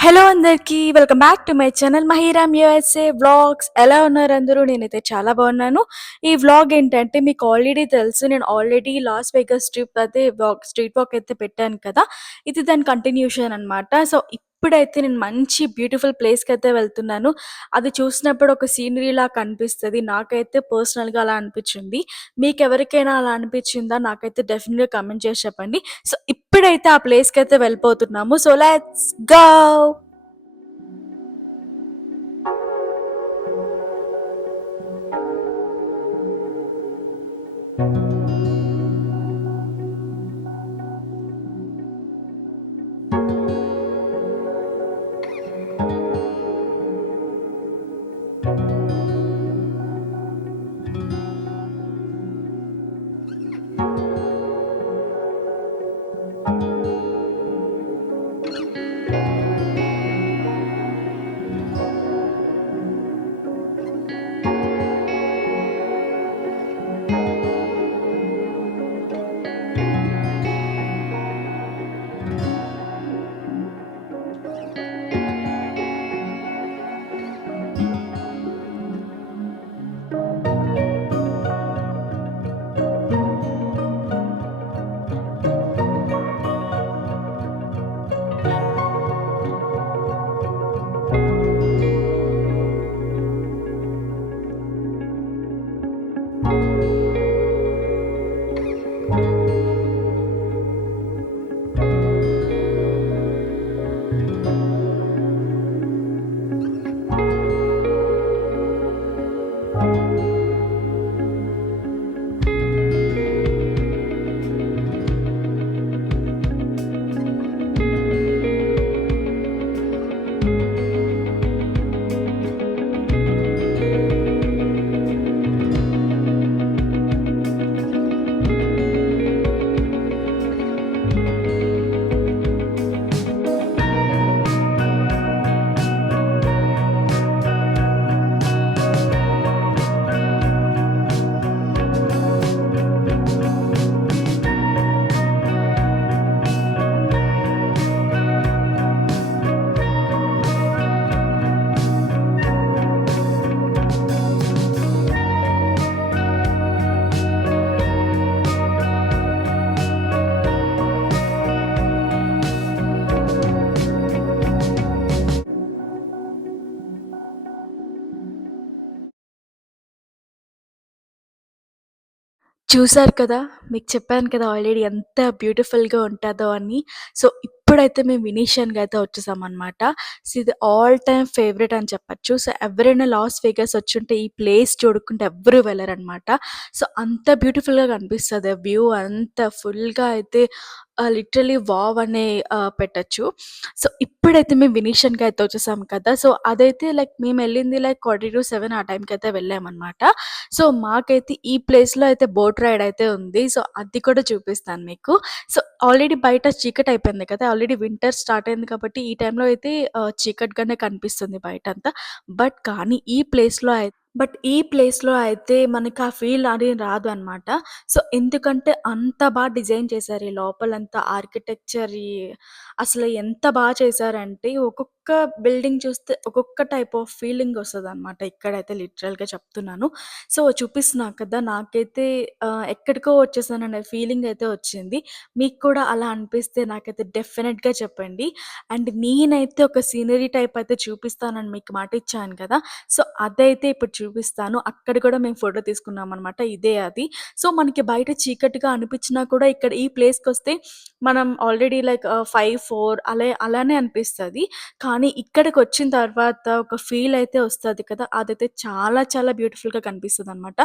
Hello అందరికీ. Welcome back to my channel 'Mahiram USA vlogs'. ఎలా ఉన్నారు అందరూ? నేనైతే చాలా బాగున్నాను. ఈ వ్లాగ్ ఏంటంటే మీకు ఆల్రెడీ తెలుసు. నేను ఆల్రెడీ లాస్ వేగస్ ట్రిప్ అయితే స్ట్రీట్ వాక్ అయితే పెట్టాను కదా! ఇది దాని కంటిన్యూషన్ అనమాట. సో, ఇప్పుడైతే నేను మంచి బ్యూటిఫుల్ ప్లేస్‌కైతే వెళ్తున్నాను. అది చూసినప్పుడు ఒక సీనరీలా కనిపిస్తది. నాకైతే పర్సనల్‌గా అలా అనిపిచ్చింది. మీకెవరికైనా అలా అనిపిచ్చిందా? నాకైతే డెఫినిట్‌గా కామెంట్ చేసి చెప్పండి. సో, ఇప్పుడైతే ఆ ప్లేస్‌కైతే వెళ్ళిపోతున్నాము. So, let's go! చూసారు కదా! మీకు చెప్పాను కదా ఆల్రెడీ ఎంత బ్యూటిఫుల్‌గా ఉంటదో అని. సో, ఇప్పుడైతే మేము వినీషియన్‌గా అయితే వచ్చేసామనమాట. సో, ఇది ఆల్ టైమ్ ఫేవరెట్ అని చెప్పొచ్చు. సో, ఎవరైనా లాస్ వేగస్ వచ్చుంటే ఈ ప్లేస్ చూడకుండా ఎవ్వరు వెళ్లరనమాట. సో, అంత బ్యూటిఫుల్‌గా కనిపిస్తది. వ్యూ అంత ఫుల్‌గా అయితే లిటరల్లీ వావ్ అనే పెట్టొచ్చు. సో, ఇప్పుడైతే మేము వినీషియన్‌కి అయితే వచ్చేసాం కదా! సో, అదైతే లైక్ మేమెళ్ళింది లైక్ 7:45 ఆ టైంకయితే వెళ్ళామనమాట. సో, మాకైతే ఈ ప్లేస్‌లో అయితే బోట్ రైడ్ అయితే ఉంది. సో, అది కూడా చూపిస్తాను మీకు. సో, ఆల్రెడీ బయట చీకటయిపోయింది కదా! ఆల్రెడీ వింటర్ స్టార్ట్ అయింది కాబట్టి ఈ టైంలో అయితే చీకటిగానే కనిపిస్తుంది బయటంతా. కానీ ఈ ప్లేస్‌లో అయితే మనకి ఆ ఫీల్ అది రాదు అనమాట. సో, ఎందుకంటే అంత డిజైన్ చేశారు. ఈ లోపలంతా ఆర్కిటెక్చర్ అసలు ఎంత చేశారంటే ఒక్కొక్క బిల్డింగ్ చూస్తే ఒక్కొక్క టైప్ ఆఫ్ ఫీలింగ్ వస్తదనమాట. ఇక్కడైతే లిటరల్‌గా చెప్తున్నాను. సో, చూపిస్తున్నా కదా! నాకైతే ఎక్కడికో వచ్చేసాననే ఫీలింగ్ అయితే వచ్చింది. మీకు కూడా అలా అనిపిస్తే నాకైతే డెఫినిట్‌గా చెప్పండి. అండ్ నేనైతే ఒక సీనరీ టైప్ అయితే చూపిస్తానని మీకు మాటిచ్చాను కదా! సో, అదైతే ఇప్పుడు చూపిస్తాను. అక్కడ కూడా మేము ఫోటో తీసుకున్నామనమాట. ఇదే అది. సో, మనకి బయట చీకటిగా అనిపించినా కూడా ఇక్కడ ఈ ప్లేస్‌కొస్తే మనం ఆల్రెడీ లైక్ 5, 4 అలానే అనిపిస్తది. కానీ ఇక్కడికొచ్చిన తర్వాత ఒక ఫీల్ అయితే వస్తది కదా! అదైతే చాలా చాలా బ్యూటిఫుల్‌గా కనిపిస్తదనమాట.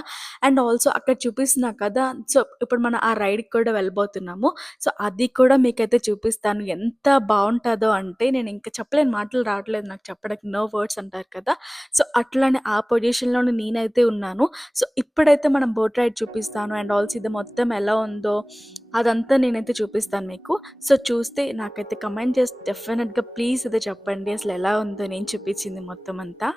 అండ్ ఆల్సో అక్కడ చూపిస్తున్నా కదా! సో, ఇప్పుడు మనం ఆ రైడ్‌కి కూడా వెళ్ళబోతున్నాము. సో, అది కూడా మీకైతే చూపిస్తాను. ఎంత బావుంటదో అంటే నేనింక చెప్పలేను. మాటలు రావట్లేదు నాకు చెప్పడానికి. నో వర్డ్స్ అంటారు కదా! సో, అట్లనే ఆ పొజిషన్‌లోనే నేనైతే ఉన్నాను. సో, ఇప్పుడైతే మనం బోట్ రైడ్ చూపిస్తాను. అండ్ ఆల్సో ఇది మొత్తం ఎలా ఉందో అదంతా నేనైతే చూపిస్తాను మీకు. సో, చూస్తే నాకైతే కమెంట్ చేసి డెఫినిట్‌గా ప్లీజ్ అయితే చెప్పండి. అసలెలా ఉందో నేను చూపించింది మొత్తం అంతా.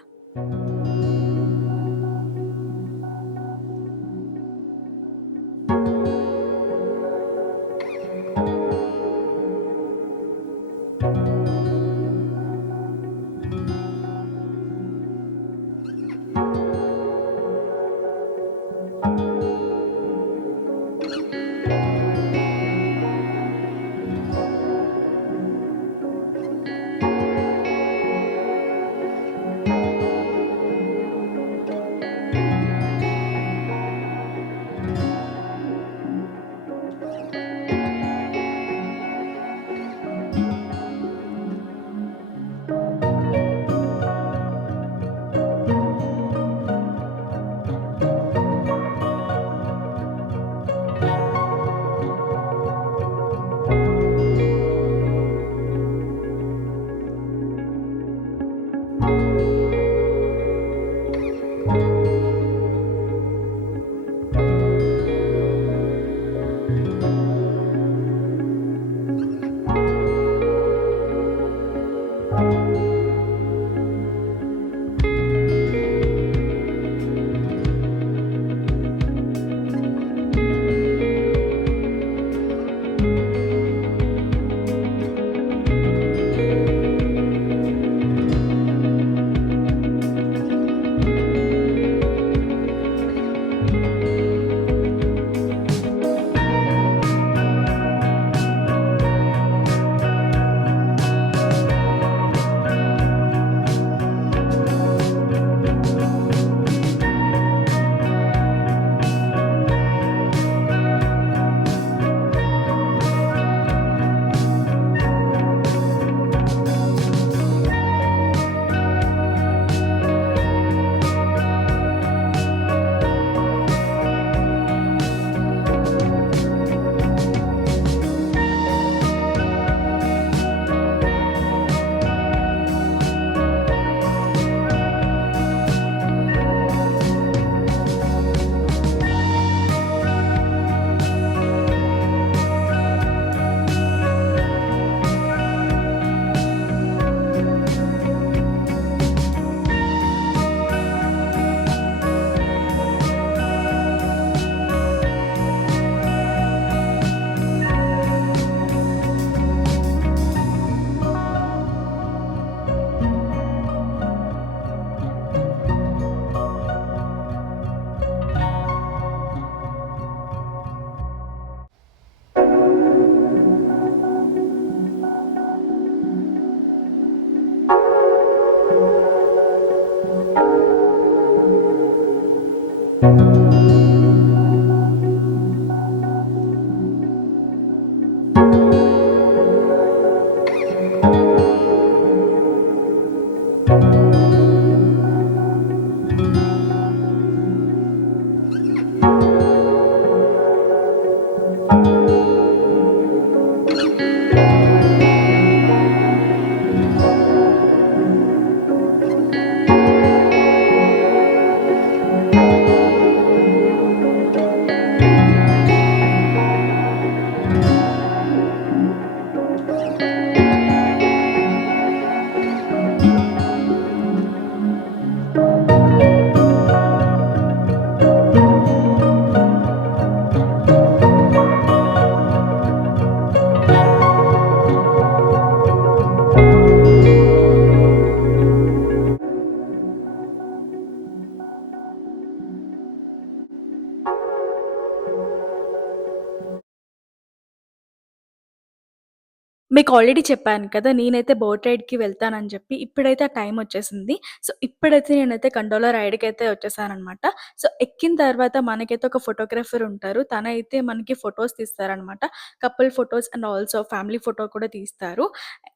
మీకు ఆల్రెడీ చెప్పాను కదా! నేనైతే బోట్ రైడ్‌కి వెళ్తానని జెప్పి. ఇప్పుడైతే ఆ టైమొచ్చేసింది. సో, ఇప్పుడైతే నేనైతే కండోలా రైడ్‌కైతే వచ్చేసాననమాట. సో, ఎక్కిన తర్వాత మనకైతే ఒక ఫోటోగ్రాఫర్ ఉంటారు. తనైతే మనకి ఫోటోస్ తీస్తారనమాట. Couple photos and also family photo కూడా తీస్తారు.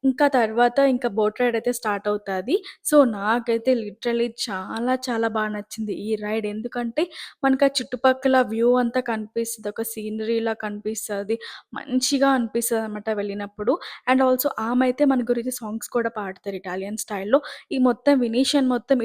ఇంకా తర్వాత ఇంకా బోట్ రైడ్ అయితే స్టార్ట్ అవుతాది. సో, నాకైతే లిటరల్లీ చాలా చాలా నచ్చింది ఈ రైడ్. ఎందుకంటే మనకు ఆ చుట్టుపక్కల వ్యూ అంతా కనిపిస్తది. ఒక సీనరీలా కనిపిస్తది. మంచిగా అనిపిస్తదనమాట వెళ్ళినప్పుడు. అండ్ ఆల్సో ఆమైతే మన గురించి సాంగ్స్ కూడా పాడతారు ఇటాలియన్ స్టైల్‌లో. ఈ మొత్తం వెనీషియన్ మొత్తం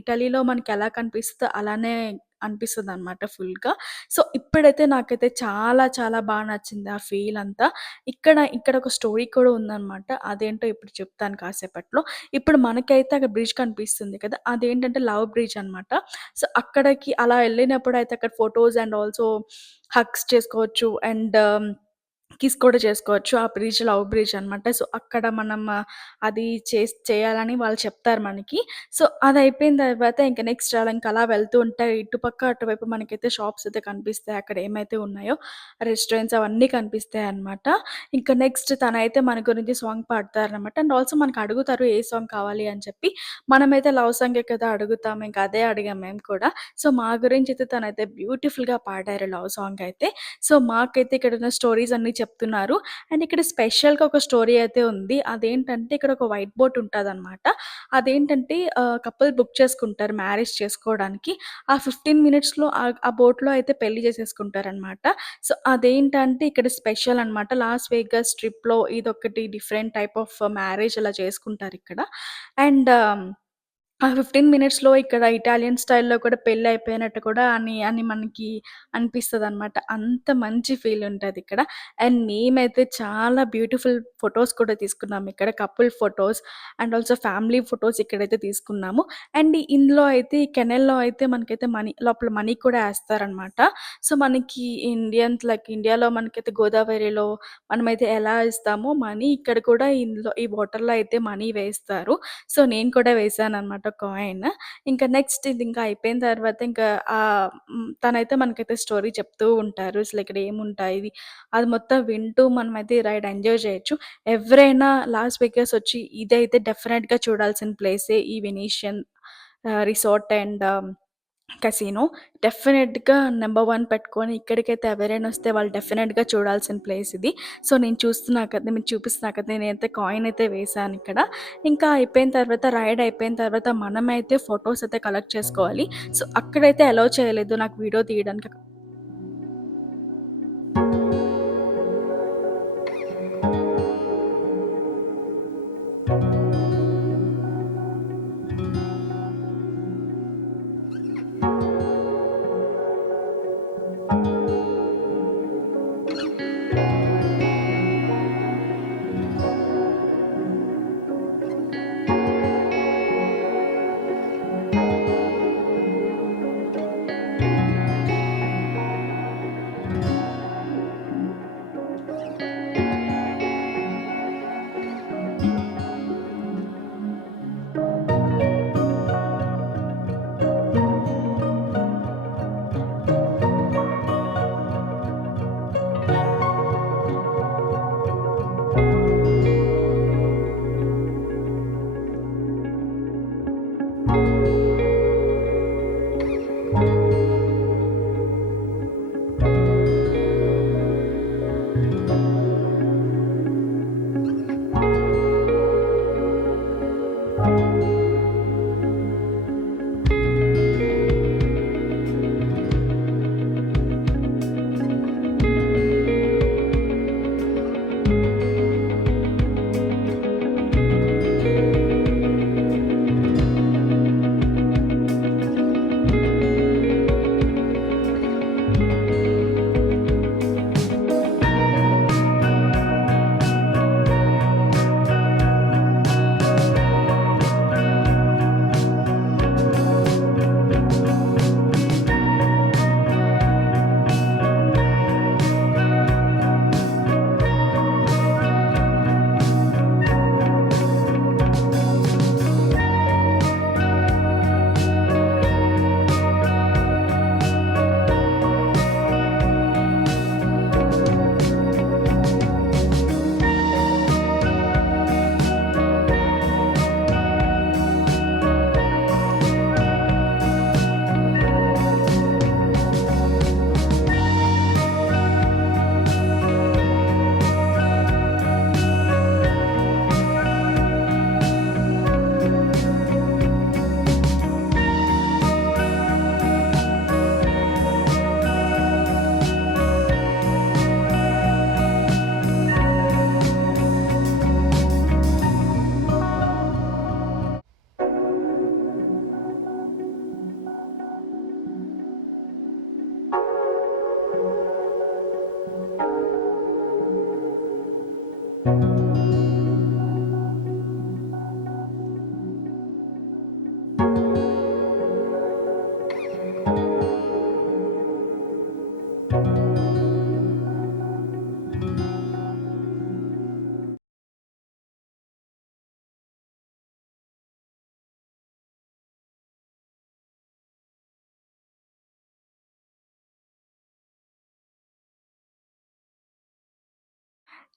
ఇటలీలో మనకెలా కనిపిస్తదో అలానే అనిపిస్తదనమాట ఫుల్‌గా. సో, ఇప్పుడైతే నాకైతే చాలా చాలా నచ్చింది ఆ ఫీల్ అంతా. ఇక్కడ ఒక స్టోరీ కూడా ఉందనమాట. అదేంటో ఇప్పుడు చెప్తాను కాసేపట్లో. ఇప్పుడు మనకైతే అక్కడ బ్రిడ్జ్ కనిపిస్తుంది కదా! అదేంటంటే లవ్ బ్రిడ్జ్ అనమాట. సో, అక్కడికి అలా ఎళ్ళినప్పుడైతే అక్కడ ఫోటోస్ అండ్ ఆల్సో హగ్స్ చేసుకోవచ్చు. అండ్ కిస్ కూడా చేసుకోవచ్చు. ఆ బ్రిడ్జ్ లవ్ బ్రిడ్జ్ అనమాట. సో, అక్కడ మనం అది చేయాలని వాళ్ళు చెప్తారు మనకి. సో, అదయిపోయిన తర్వాత ఇంక నెక్స్ట్ అలా ఇంక అలా వెళ్తూ ఉంటే ఇటుపక్క, అటువైపు మనకైతే షాప్స్ అయితే కనిపిస్తాయి. అక్కడ ఏమైతే ఉన్నాయో రెస్టారెంట్స్ అవన్నీ కనిపిస్తాయనమాట. ఇంక నెక్స్ట్ తనైతే మన గురించి సాంగ్ పాడతారనమాట. అండ్ ఆల్సో మనకు అడుగుతారు ఏ సాంగ్ కావాలి అని చెప్పి. మనమైతే లవ్ సాంగే కదా అడుగుతాం. ఇంక అదే అడిగాం మేము కూడా. సో, మా గురించయితే తనైతే బ్యూటిఫుల్‌గా పాడారు లవ్ సాంగ్ అయితే. సో, మాకైతే ఇక్కడున్న స్టోరీస్ అన్నీ చెప్తున్నారు. అండ్ ఇక్కడ స్పెషల్‌గా ఒక స్టోరీ అయితే ఉంది. అదేంటంటే ఇక్కడ ఒక వైట్ బోట్ ఉంటదనమాట. అదేంటంటే కపుల్ బుక్ చేసుకుంటారు మ్యారేజ్ చేసుకోవడానికి. ఆ 15 మినిట్స్‌లో ఆ బోట్‌లో అయితే పెళ్లి చేసేసుకుంటారనమాట. సో, అదేంటంటే ఇక్కడ స్పెషల్ అనమాట. లాస్ వేగస్ ట్రిప్‌లో ఇదొకటి డిఫరెంట్ టైప్ ఆఫ్ మ్యారేజ్ అలా చేసుకుంటారిక్కడ. అండ్ ఆ 15 మినిట్స్‌లో ఇక్కడ ఇటాలియన్ స్టైల్‌లో కూడా పెళ్లయిపోయినట్టు కూడా అని మనకి అనిపిస్తదనమాట. అంత మంచి ఫీల్ ఉంటదిక్కడ. అండ్ మేమైతే చాలా బ్యూటిఫుల్ ఫోటోస్ కూడా తీసుకున్నాం ఇక్కడ. Couple photos and also family photos ఇక్కడైతే తీసుకున్నాము. అండ్ ఇందులో అయితే ఈ కెనెల్‌లో అయితే మనకైతే లోపల మనీ కూడా ఏస్తారనమాట. సో, మనకి ఇండియాలో మనకైతే గోదావరిలో మనమైతే ఎలా ఇస్తామో మనీ ఇక్కడ కూడా ఈ వాటర్‌లో అయితే మనీ వేస్తారు. సో, నేను కూడా వేశాననమాట కాయిన్. ఇంకా నెక్స్ట్ ఇది ఇంకా అయిపోయిన తర్వాత ఇంకా తనైతే మనకైతే స్టోరీ చెప్తూ ఉంటారు. అసలు ఇక్కడ ఏముంటాయి, అది మొత్తం వింటూ మనమైతే ఈ రైడ్ ఎంజాయ్ చేయొచ్చు. ఎవరైనా లాస్ వేగాస్ వచ్చి ఇదైతే డెఫినెట్‌గా చూడాల్సిన ప్లేసే ఈ వెనీషియన్ రిసార్ట్ అండ్ కసినో. డెఫినెట్‌గా నంబర్ 1 పెట్టుకొని ఇక్కడికైతే ఎవరైనా వస్తే వాళ్ళు డెఫినెట్‌గా చూడాల్సిన ప్లేస్ ఇది. సో, నేను చూస్తున్నా కదా! మీకు చూపిస్తున్నా కదా! నేనైతే కాయిన్ అయితే వేశానిక్కడ. ఇంకా అయిపోయిన తర్వాత రైడ్ అయిపోయిన తర్వాత మనమైతే ఫోటోస్ అయితే కలెక్ట్ చేసుకోవాలి. సో, అక్కడైతే అలౌ చేయలేదు నాకు వీడియో తీయడానికి.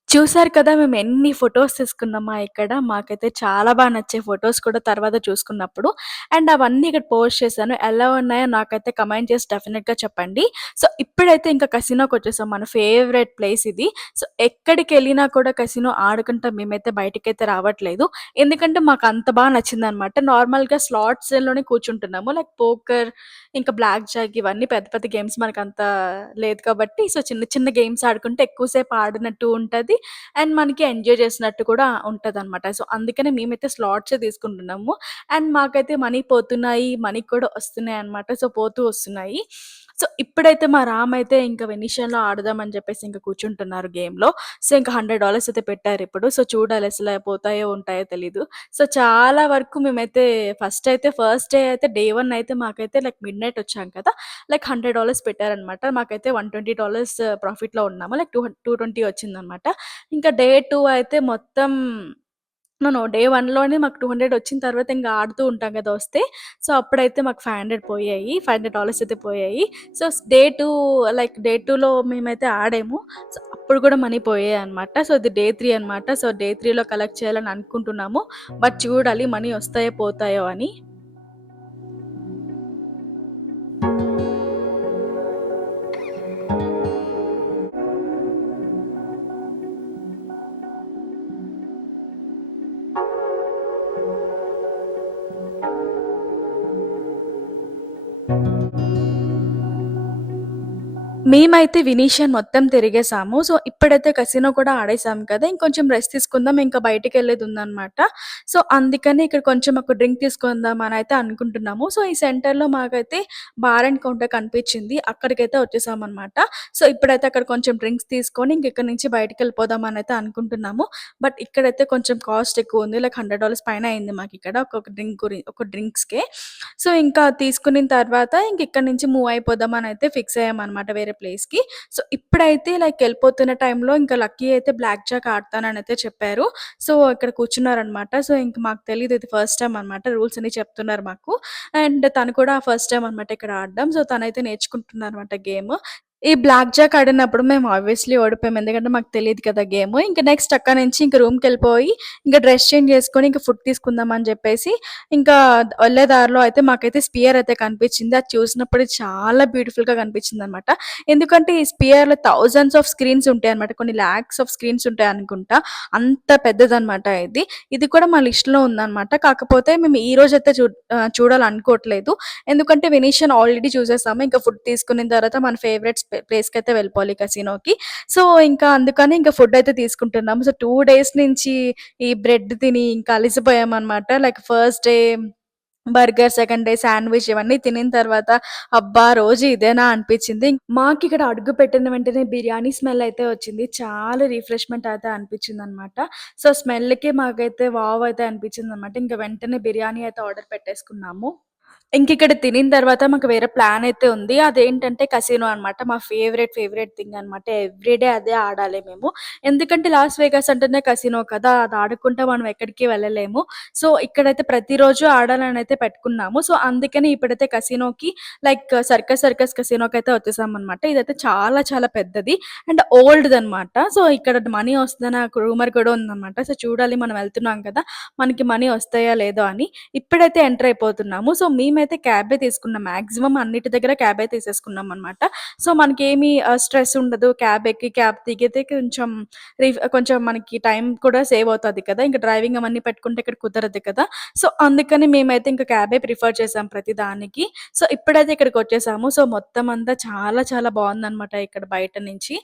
చూసారు కదా! మేమెన్ని ఫోటోస్ తీసుకున్నామా ఇక్కడ. మాకైతే చాలా నచ్చాయి ఫోటోస్ కూడా తర్వాత చూసుకున్నప్పుడు. అండ్ అవన్నీ ఇక్కడ పోస్ట్ చేశాను. ఎలా ఉన్నాయో నాకైతే కమెంట్ చేసి డెఫినిట్‌గా చెప్పండి. సో, ఇప్పుడైతే ఇంకా కసినోకొచ్చేసాం. మన ఫేవరెట్ ప్లేస్ ఇది. సో, ఎక్కడికెళ్ళినా కూడా కసినో ఆడుకుంటా మేమైతే బయటికైతే రావట్లేదు. ఎందుకంటే మాకంత నచ్చిందనమాట. నార్మల్‌గా స్లాట్స్‌లోనే కూర్చుంటున్నాము. లైక్ పోకర్, ఇంకా బ్లాక్ జాక్ ఇవన్నీ పెద్ద పెద్ద గేమ్స్ మనకంత లేదు కాబట్టి, సో, చిన్న చిన్న గేమ్స్ ఆడుకుంటే ఎక్కువ సేపు ఆడినట్టు ఉంటది. అండ్ మనకి ఎంజాయ్ చేసినట్టు కూడా ఉంటదనమాట. సో, అందుకనే మేమైతే స్లాట్సే తీసుకుంటున్నాము. అండ్ మాకైతే మనీ పోతున్నాయి. మనీ కూడా వస్తున్నాయనమాట. సో, పోతూ వస్తున్నాయి. సో, ఇప్పుడైతే మా రామయితే ఇంక వెనిషియన్‌లో ఆడదామని చెప్పేసి ఇంక కూర్చుంటున్నారు గేమ్‌లో. సో, ఇంక $100 అయితే పెట్టారిప్పుడు. సో, చూడాలి అసల పోతాయో, ఉంటాయో తెలీదు. సో, చాలా వరకు మేమైతే ఫస్ట్ డే అయితే డే 1 అయితే మాకైతే లైక్ మిడ్‌నైట్ వచ్చాం కదా! లైక్ $100 పెట్టారనమాట. మాకైతే $120 ప్రాఫిట్‌లో ఉన్నాము. లైక్ 220 వచ్చిందనమాట. ఇంకా డే 2 అయితే మొత్తం డే 1లోనే మాకు 200 వచ్చిన తర్వాత ఇంక ఆడుతూ ఉంటాం కదా! వస్తే. సో, అప్పుడైతే మాకు 500 పోయాయి. $500 అయితే పోయాయి. సో, డే 2లో మేమైతే ఆడాము. సో, అప్పుడు కూడా మనీ పోయాయన్నమాట. సో, ఇది డే 3 అనమాట. సో, డే 3లో కలెక్ట్ చేయాలని అనుకుంటున్నాము. బట్ చూడాలి మనీ వస్తాయో, పోతాయో అని. మేమైతే వినీషియన్ మొత్తం తిరిగేసాము. సో, ఇప్పుడైతే కసినో కూడా ఆడేసాం కదా! ఇంకొంచెం రెస్ట్ తీసుకుందాం. ఇంకా బయటికెళ్ళేదుందనమాట. సో, అందుకని ఇక్కడ కొంచెం ఒక డ్రింక్ తీసుకుందాం అనయితే అనుకుంటున్నాము. సో, ఈ సెంటర్‌లో మాకైతే బార్ అండ్ కౌంటర్ కనిపించింది. అక్కడికైతే వచ్చేసామనమాట. సో, ఇప్పుడైతే అక్కడ కొంచెం డ్రింక్స్ తీసుకొని ఇక్కడి నుంచి బయటికెళ్ళిపోదాం అనయితే అనుకుంటున్నాము. బట్ ఇక్కడైతే కొంచెం కాస్ట్ ఎక్కువుంది. లైక్ $100 పైన అయింది మాకిక్కడ ఒక డ్రింక్స్‌కే. సో, ఇంకా తీసుకునిన తర్వాత ఇక్కడి నుంచి మూవ్ అయిపోదామనయితే ఫిక్స్ అయ్యామనమాట వేరే ప్లేస్‌కి. సో, ఇప్పుడైతే లైక్ ఎళ్ళిపోతున్న టైంలో ఇంకా లక్కీ అయితే బ్లాక్ జాక్ ఆడతాననయితే చెప్పారు. సో, ఇక్కడ కూర్చున్నారనమాట. సో, ఇంక మాకు తెలీదు ఇది ఫస్ట్ టైమ్ అనమాట. రూల్స్ అన్ని చెప్తున్నారు మాకు. అండ్ తను కూడా ఫస్ట్ టైమ్ అనమాట ఇక్కడ ఆడడం. సో, తనైతే నేర్చుకుంటున్నారనమాట గేమ్. ఈ బ్లాక్ జాక్ ఆడినప్పుడు మేము ఆబ్వియస్లీ ఓడిపోయాం. ఎందుకంటే మాకు తెలీదు కదా గేము. ఇంక నెక్స్ట్ అక్కడి నుంచి ఇంక రూమ్‌కెళ్ళిపోయి, ఇంక డ్రెస్ చేంజ్ చేసుకొని, ఇంక ఫుడ్ తీసుకుందాం అని చెప్పేసి, ఇంకా వెళ్ళే దారిలో అయితే మాకైతే స్పియర్ అయితే కనిపించింది. అది చూసినప్పుడు చాలా బ్యూటిఫుల్‌గా కనిపించిందనమాట. ఎందుకంటే ఈ స్పియర్‌లో థౌసండ్స్ ఆఫ్ స్క్రీన్స్ ఉంటాయన్నమాట. కొన్ని లాక్స్ ఆఫ్ స్క్రీన్స్ ఉంటాయనుకుంటా. అంత పెద్దదనమాట ఇది. ఇది కూడా మా లిస్ట్‌లో ఉందనమాట. కాకపోతే మేము ఈ రోజైతే చూడాలనుకోవట్లేదు. ఎందుకంటే వెనీషియన్ ఆల్రెడీ చూసేసాము. ఇంకా ఫుడ్ తీసుకున్న తర్వాత మన ఫేవరెట్ ప్లేస్‌కైతే వెళ్ళిపోవాలి కసినోకి. సో, ఇంకా అందుకని ఇంకా ఫుడ్ అయితే తీసుకుంటున్నాము. సో, 2 డేస్ నుంచి ఈ బ్రెడ్ తిని ఇంకా అలిసిపోయామనమాట. Like first day burger, second day sandwich ఇవన్నీ తినిన తర్వాత అబ్బా! రోజు ఇదేనా అనిపించింది. మాకిక్కడ అడుగు పెట్టిన వెంటనే బిర్యానీ స్మెల్ అయితే వచ్చింది. చాలా రిఫ్రెష్‌మెంట్ అయితే అనిపించిందనమాట. సో, స్మెల్‌కి మాకైతే వావ్ అయితే అనిపించిందనమాట. ఇంక వెంటనే బిర్యానీ అయితే ఆర్డర్ పెట్టేసుకున్నాము. ఇంకిక్కడ తినిన తర్వాత మాకు వేరే ప్లాన్ అయితే ఉంది. అదేంటంటే కసినో అనమాట. మా ఫేవరెట్ థింగ్ అనమాట. ఎవ్రీడే అదే ఆడాలి మేము. ఎందుకంటే లాస్ వేగాస్ అంటేనే కసినో కదా! అది ఆడకుండా మనం ఎక్కడికి వెళ్ళలేము. సో, ఇక్కడైతే ప్రతిరోజు ఆడాలనైతే పెట్టుకున్నాము. సో, అందుకని ఇప్పుడైతే కసినోకి లైక్ సర్కస్ కసినోకైతే వచ్చేసామనమాట. ఇదైతే చాలా చాలా పెద్దది అండ్ ఓల్డ్‌దనమాట. సో, ఇక్కడ మనీ వస్తదని ఒక రూమర్ కూడా ఉందనమాట. సో, చూడాలి మనం వెళ్తున్నాం కదా! మనకి మనీ వస్తాయా లేదో అని. ఇప్పుడైతే ఎంటర్ అయిపోతున్నాము. సో, మేమైతే క్యాబే తీసుకున్నాం. మాక్సిమం అన్నిటి దగ్గర క్యాబే తీసేసుకున్నామనమాట. సో, మనకేమి స్ట్రెస్ ఉండదు. క్యాబ్ ఎక్కి, క్యాబ్ దిగితే కొంచెం మనకి టైం కూడా సేవ్ అవుతది కదా! ఇంక డ్రైవింగ్ అవన్నీ పెట్టుకుంటే ఇక్కడ కుదరదు కదా! సో, అందుకని మేమైతే ఇంక క్యాబే ప్రిఫర్ చేసాం ప్రతి దానికి. సో, ఇప్పుడైతే ఇక్కడికొచ్చేసాము. సో, మొత్తం అంతా చాలా చాలా బావుందనమాట ఇక్కడ బయట నుంచి.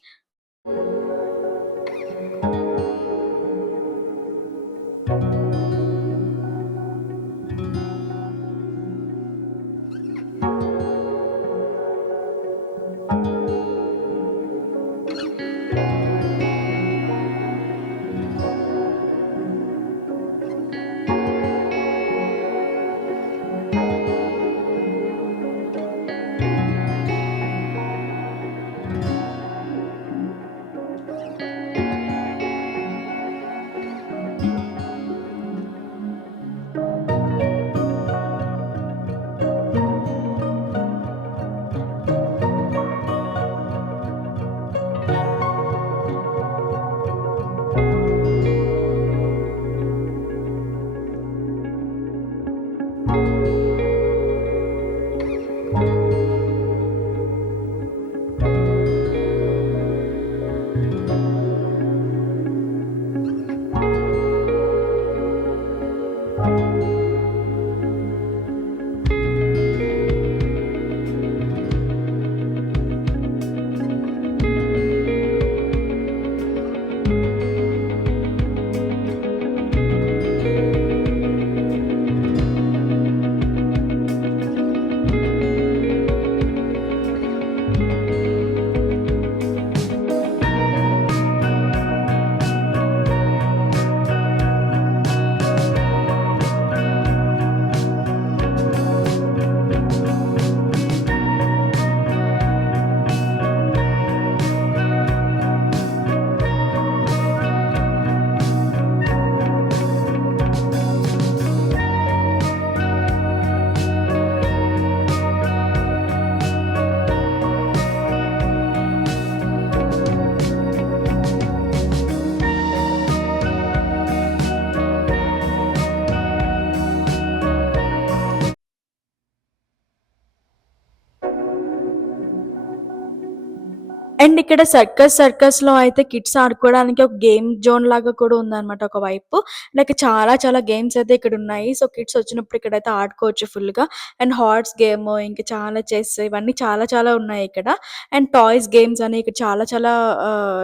అండ్ ఇక్కడ సర్కస్‌లో అయితే కిడ్స్ ఆడుకోవడానికి ఒక గేమ్ జోన్ లాగా కూడా ఉందనమాట ఒకవైపు. లైక్ చాలా చాలా గేమ్స్ అయితే ఇక్కడున్నాయి. సో, కిడ్స్ వచ్చినప్పుడు ఇక్కడైతే ఆడుకోవచ్చు ఫుల్‌గా. అండ్ హార్స్ గేమ్, ఇంకా చాలా చెస్ ఇవన్నీ చాలా చాలా ఉన్నాయి ఇక్కడ. అండ్ టాయ్స్ గేమ్స్ అని ఇక్కడ చాలా చాలా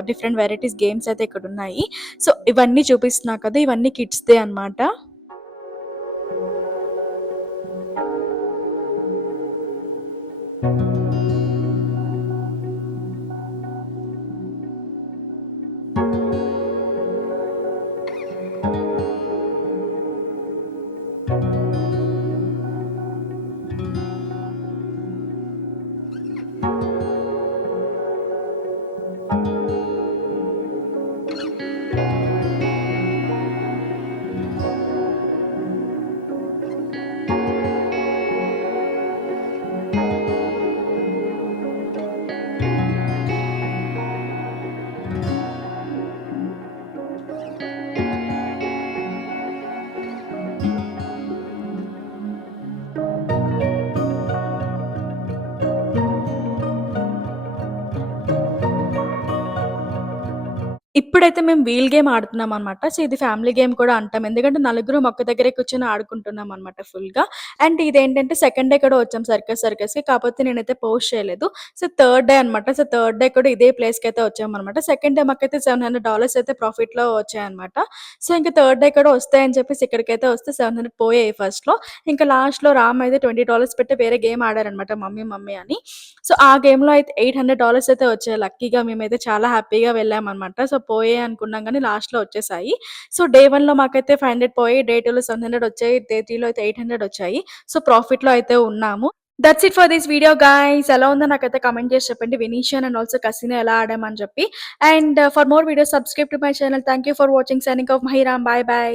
డిఫరెంట్ వెరైటీస్ గేమ్స్ అయితే ఇక్కడున్నాయి. సో, ఇవన్నీ చూపిస్తున్నా కదా! ఇవన్నీ కిడ్స్‌దే అనమాట. ఇప్పుడైతే మేము వీల్ గేమ్ ఆడుతున్నామనమాట. సో, ఇది ఫ్యామిలీ గేమ్ కూడా అంటాం. ఎందుకంటే నలుగురం ఒక్క దగ్గరే కూర్చొని ఆడుకుంటున్నామనమాట ఫుల్‌గా. అండ్ ఇదేంటంటే సెకండ్ డే కూడా వచ్చాం సర్కస్‌కి. కాపోతే నేనైతే పోస్ట్ చేయలేదు. సో, థర్డ్ డే అనమాట. సో, థర్డ్ డే కూడా ఇదే ప్లేస్‌కైతే వచ్చామనమాట. సెకండ్ డే మాకైతే $700 అయితే ప్రాఫిట్‌లో వచ్చాయనమాట. సో, ఇంక థర్డ్ డే కూడా వస్తాయని చెప్పేసి ఇక్కడికైతే వస్తే 700 పోయాయి ఫస్ట్‌లో. ఇంకా లాస్ట్‌లో రామ్ అయితే $20 పెట్టి వేరే గేమ్ ఆడారనమాట మమ్మీ అని. సో, ఆ గేమ్‌లో అయితే $800 అయితే వచ్చాయి. లక్కీగా మేమైతే చాలా హ్యాపీగా వెళ్ళామనమాట. సో, పోయాయి అనుకున్నాం గానీ లాస్ట్‌లో వచ్చేసాయి. సో, డే 1లో మాకైతే 500 పోయాయి. డే 2లో 700 వచ్చాయి. డే 3లో అయితే 800 వచ్చాయి. సో, ప్రాఫిట్‌లో అయితే ఉన్నాము. That's it for this video guys. ఎలా ఉందో నాకైతే కామెంట్ చేసి చెప్పండి. వినీషియన్ అండ్ ఆల్సో కసినో ఎలా ఆడామని చెప్పి. And for more videos subscribe to my channel. Thank you for watching. Signing off. Mahiram. By by.